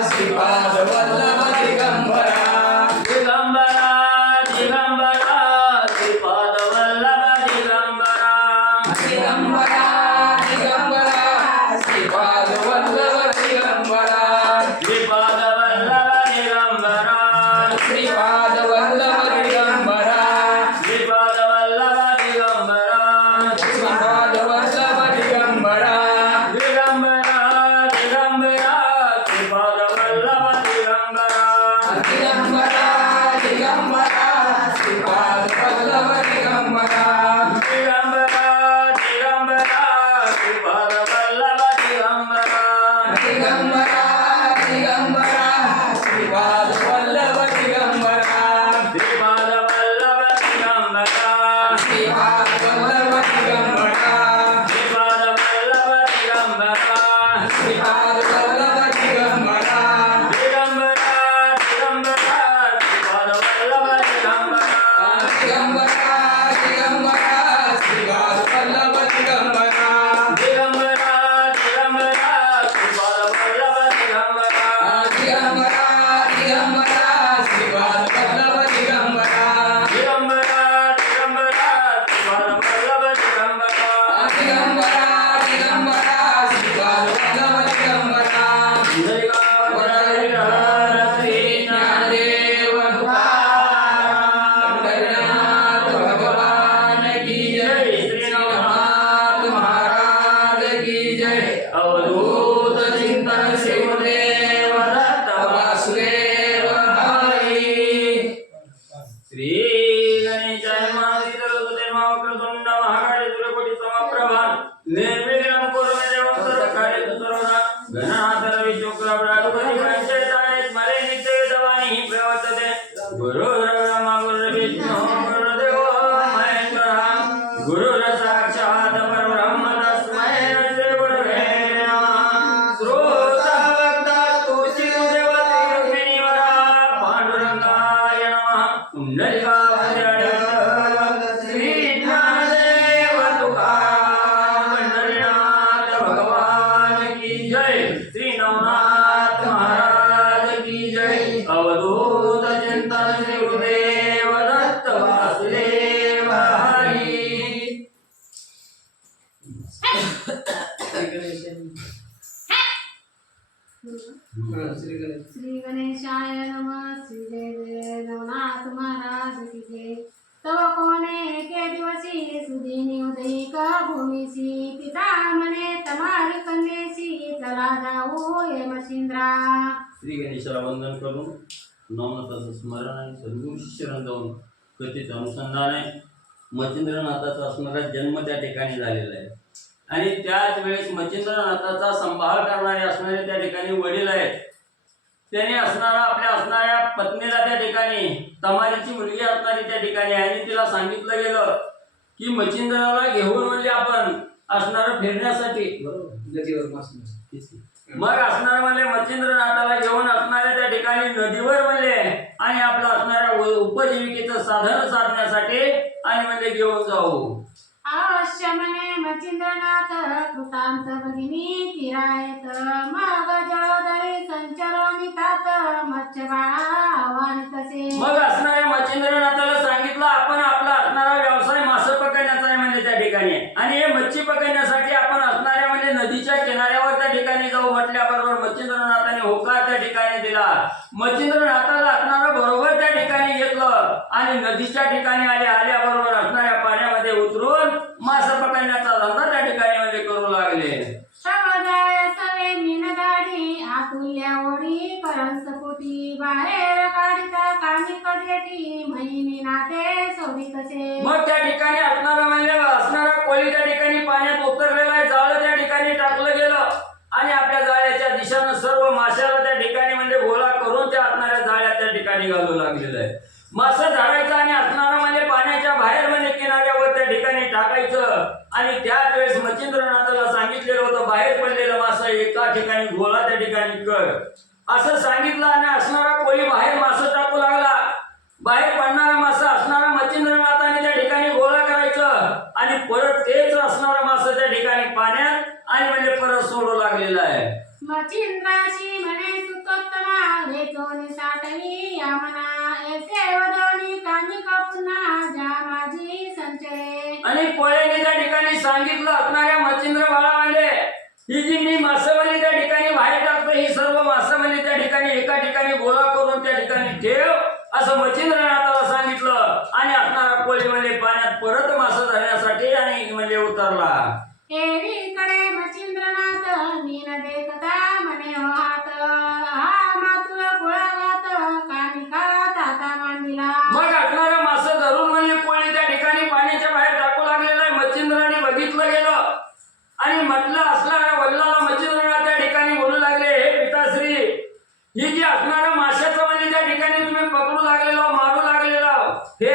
paz que की जय श्री नवनाथाचं स्मरण आणि शिष्यरण जाऊन कथेचं अनुसंधान आहे. मच्छिंद्रनाथाचा असणारा जन्म त्या ठिकाणी झालेला आहे. आणि त्याच वेळेस मच्छिंद्रनाथाचा संभाळ करणारे असणारे त्या ठिकाणी वडील आहेत. त्याने असणारा आपल्या असणाऱ्या पत्नीला त्या ठिकाणी तमारीची मुलगी असणारी त्या ठिकाणी आहे आणि तिला सांगितलं गेलं की मच्छिंद्राला घेऊन म्हणजे आपण असणारं फिरण्यासाठी. मग असणार म्हणजे मच्छिंद्रनाथाला घेऊन असणाऱ्या त्या ठिकाणी नदीवर म्हणले आणि आपलं असणाऱ्या उपजीविकेचं साधन साधण्यासाठी आणि म्हणजे घेऊन जाऊ. अवश्य म्हणे मच्छिंद्रनाथ कृतांत भगिनी तिरायत मग जळोदरी तात मच्छबाळा मग असणाऱ्या मच्छिंद्रनाथाला सांगितलं आपण आपला असणारा व्यवसाय मासे पकडण्याचा आहे म्हणजे त्या ठिकाणी. आणि हे मच्छी पकडण्यासाठी आपण असणाऱ्या म्हणजे नदीच्या किनाऱ्यावर त्या ठिकाणी जाऊ म्हटल्याबरोबर मच्छिंद्रनाथाने होकार त्या ठिकाणी दिला मच्छिंद्रनाथाला असणारं बरोबर त्या ठिकाणी घेतलं आणि नदीच्या ठिकाणी आले आल्याबरोबर असणाऱ्या पाण्यामध्ये उतरून मासे पकडण्याचा धंदा त्या ठिकाणी म्हणजे करू लागले. ओढी करंस पोटी बाहेर काढता कामी कदेटी महिनी नाते सोबी कसे मग त्या ठिकाणी असणारा म्हणजे असणारा कोळी त्या ठिकाणी पाण्यात उतरलेला आहे जाळं त्या ठिकाणी टाकलं गेलं आणि आपल्या जाळ्याच्या दिशेनं सर्व माशाला त्या ठिकाणी म्हणजे गोळा करून त्या असणाऱ्या जाळ्या ठिकाणी घालू लागलेलं आहे. मासा धरायचा आणि असणार म्हणजे पाण्याच्या बाहेर म्हणजे किनाऱ्यावर त्या ठिकाणी टाकायचं. आणि त्याच वेळेस मच्छिंद्रनाथाला सांगितलेलं होतं बाहेर पडलेलं मासा एका ठिकाणी गोळा त्या ठिकाणी कर. असं सांगितलं आणि असणारा कोळी बाहेर मासा टाकू लागला. बाहेर पडणारा मासा असणारा मच्छिंद्रनाथाने त्या ठिकाणी गोळा करायचं. आणि परत तेच असणारा मासा त्या ठिकाणी पाण्यात आणि म्हणजे परत सोडू लागलेला आहे. मचिंद्राशी म्हणे सुतोत्तमा वेचोनी साठवी या मना येथे वदोनी कांदी पुन्हा जा माझी संचय. आणि ठिकाणी सांगितलं असणाऱ्या मचिंद्र बाळामध्ये ही जी मी मासेमाली त्या ठिकाणी बाहेर टाकतो ही सर्व मासेमाली त्या ठिकाणी एका ठिकाणी गोळा करून त्या ठिकाणी ठेव असं मचिंद्रनाथाला सांगितलं. आणि असणारा कोळी म्हणजे पाण्यात परत मासा धरण्यासाठी आणि म्हणजे उतरला. केरी कडे मचिंद्रनाथ मीन देखता मने हात हा मातुळ कुळात कानी काळात आता धरून म्हणजे कोळी त्या ठिकाणी पाण्याच्या बाहेर टाकू लागलेलं मच्छिंद्राने बघितलं गेलं. आणि म्हटलं असणाऱ्या वडिलाला मच्छिंद्रनाथ त्या ठिकाणी बोलू लागले हे पिताश्री ही जी असणारा माशाचं म्हणजे त्या ठिकाणी तुम्ही पकडू लागलेला मारू लागलेला हे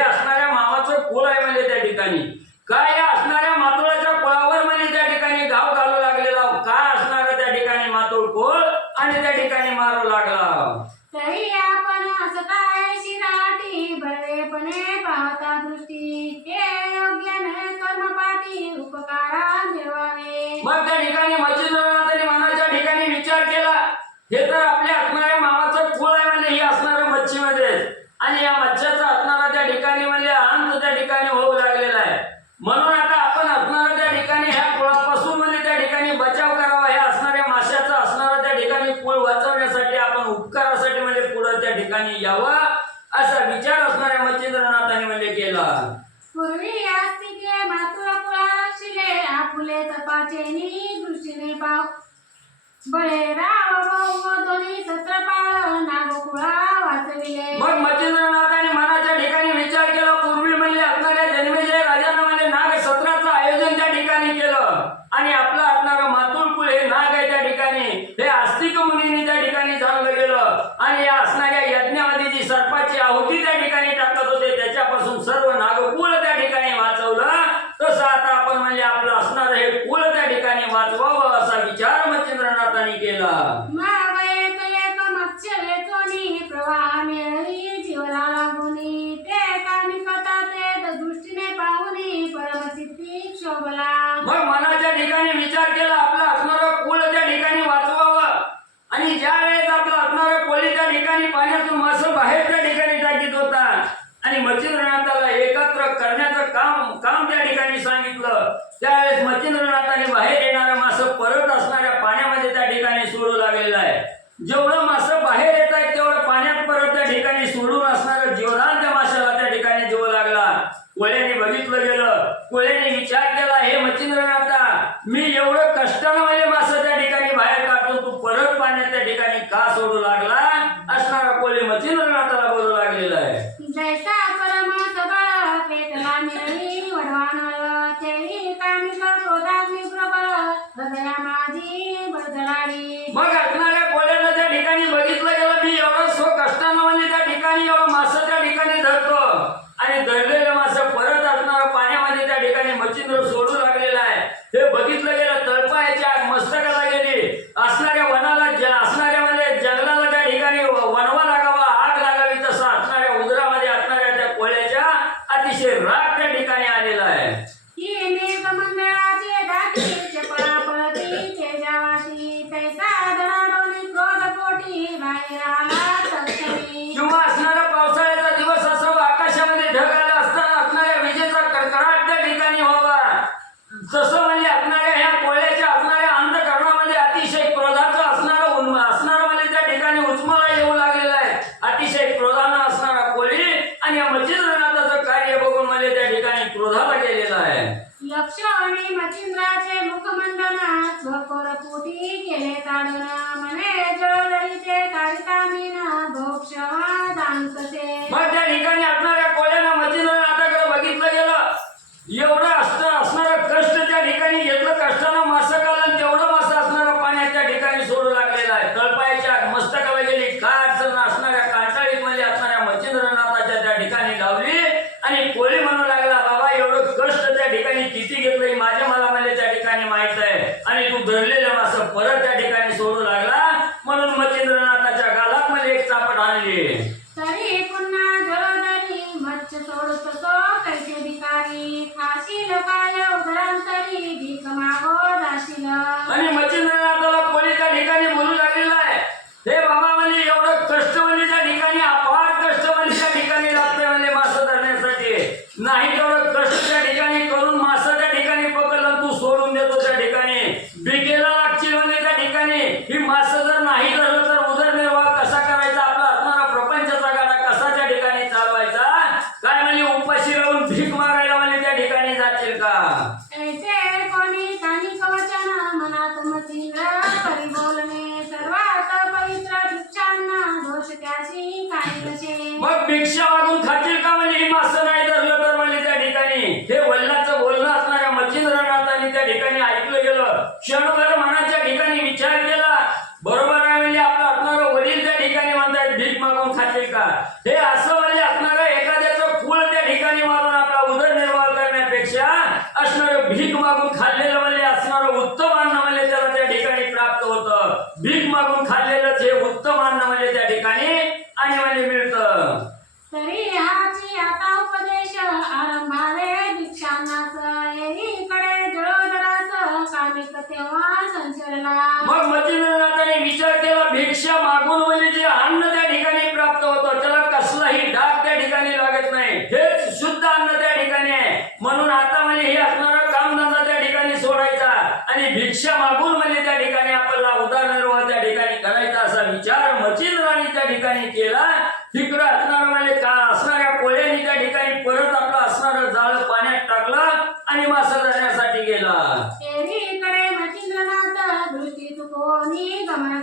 फुले तपाचे नि दृष्टीने पाव. बळेरा ದಕ್ಷಿಣಿ ಮಚಿಂದ್ರಾಜೆ ಮುಖಮಂಡನ ಸ್ವಕುಲ ಪೂಟಿ ಕೆಲೆ ತಾಡನ ಮನೆ ಜೋಡಳಿತೆ ಕಾರಿತಾಮಿನ ಭೋಕ್ಷವ ದಾಂತತೆ ಬದಲಿಗನ असणारं भीक मागून खाल्लेलं म्हणजे असणारं उत्तम अन्न म्हणजे त्याला त्या ठिकाणी प्राप्त होतं भीक मागून खाल्लेलंच हे उत्तम अन्न म्हणजे त्या ठिकाणी आणि म्हणजे मिळतं तरी हाची आता उपदेश आरंभावे भिक्षांनास एकीकडे जळोदरास कामिक तेव्हा संचरला मग मच्छिंद्रनाथाने विचार केला भिक्षा मागून म्हणजे जे अन्न त्या ठिकाणी प्राप्त होतं त्याला कसलाही डाग त्या ठिकाणी लागत नाही हेच शुद्ध अन्न त्या ठिकाणी आहे म्हणून आता म्हणजे हे असणारा कामधंदा त्या ठिकाणी सोडायचा आणि भिक्षा मागून म्हणजे त्या ठिकाणी आपल्याला उदरनिर्वाह त्या ठिकाणी करायचा असा विचार मच्छिंद्राने त्या ठिकाणी केला तिकडं असणार म्हणजे का असणाऱ्या कोळ्यांनी त्या ठिकाणी परत आपलं असणारं जाळं पाण्यात टाकलं आणि करण्यासाठी गेला एकीकडे मच्छिंद्रनाथ दृष्टी चुकोनी गमन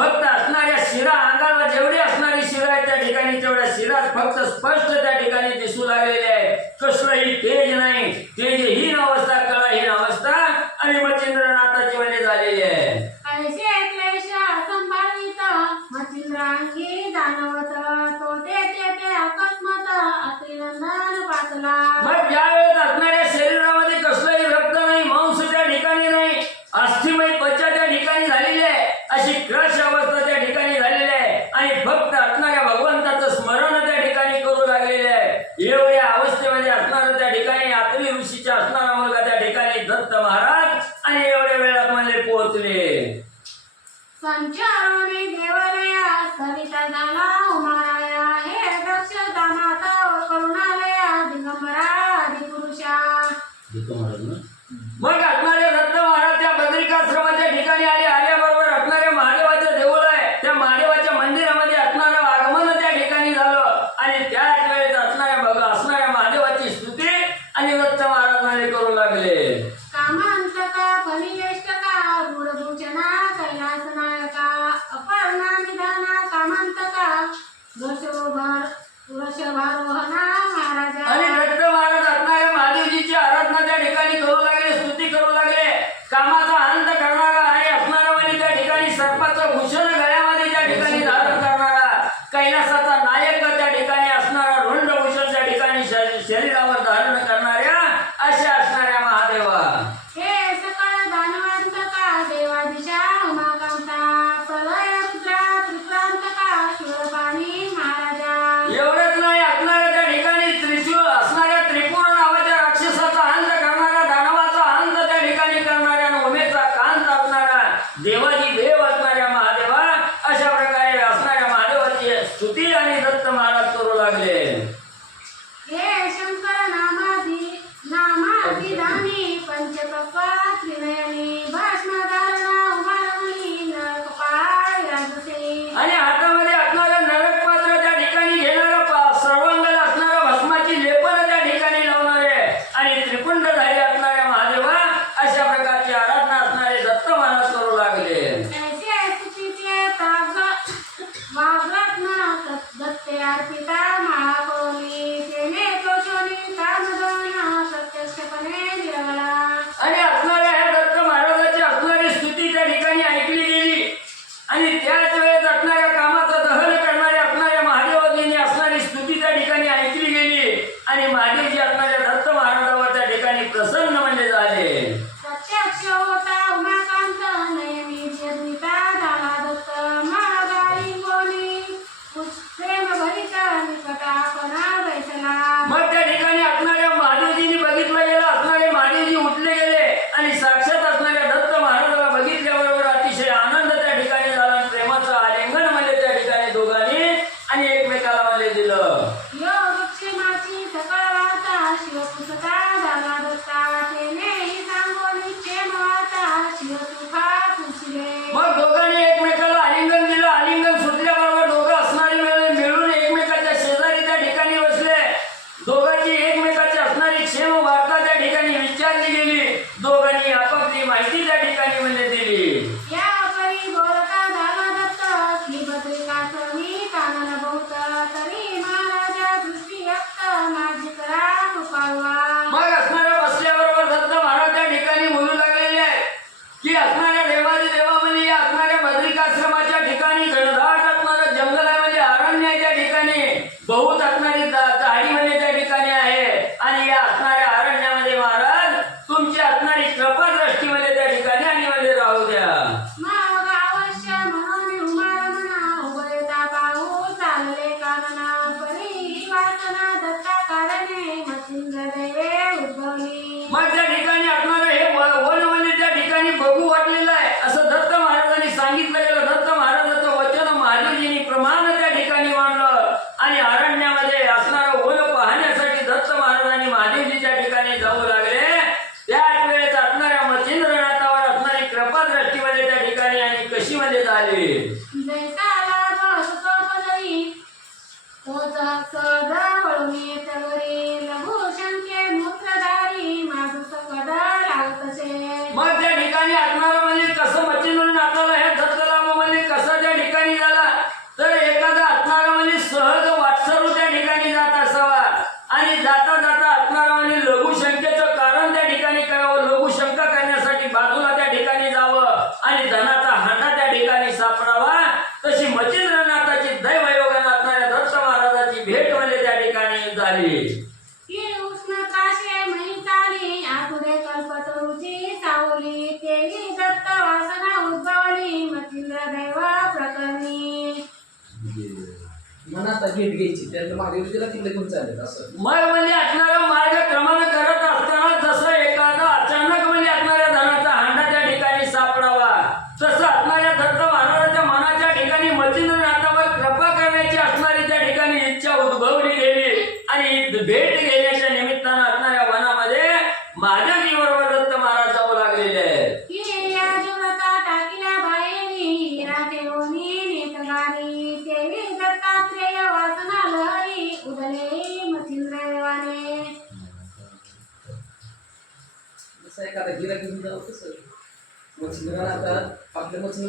फक्त असणाऱ्या शिरा अंगाला जेवढी असणारी शिरा आहे त्या ठिकाणी तेवढ्या शिरा फक्त स्पष्ट त्या ठिकाणी दिसू लागलेल्या महाराज ना मग तिकडे घेऊन चालेल असं? मग म्हणजे असणारा मार्ग क्रमांक करत असताना जसं एखादा अचानक म्हणजे असणाऱ्या धनाचा हांडा त्या ठिकाणी सापडावा तसं असणाऱ्या दत्त महाराजाच्या मनाच्या ठिकाणी मचिंद्रनाथावर कृपा करण्याची असणारी त्या ठिकाणी इच्छा उद्भवली गेली आणि भेट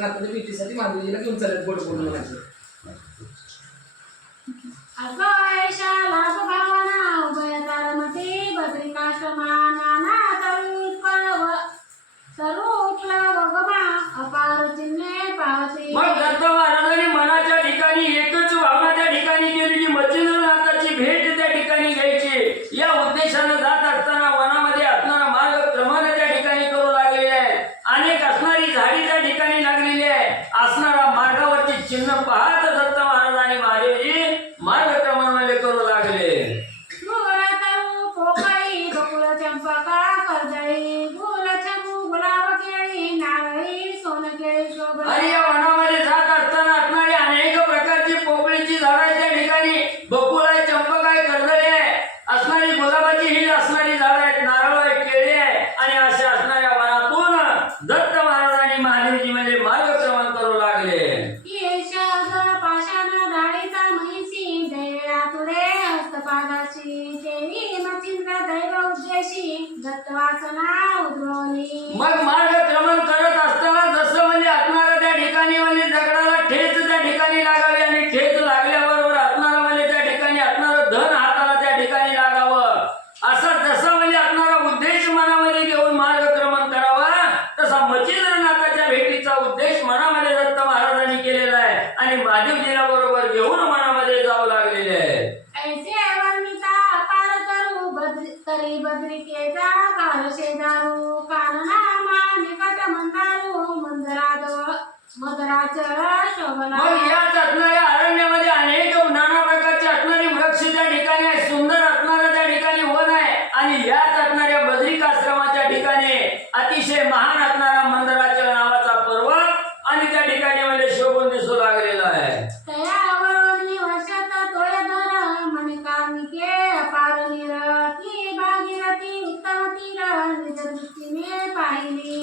रात्री पीटीसाठी माधुरीला घेऊन चालत गोड बोलून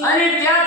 અને ત્યાં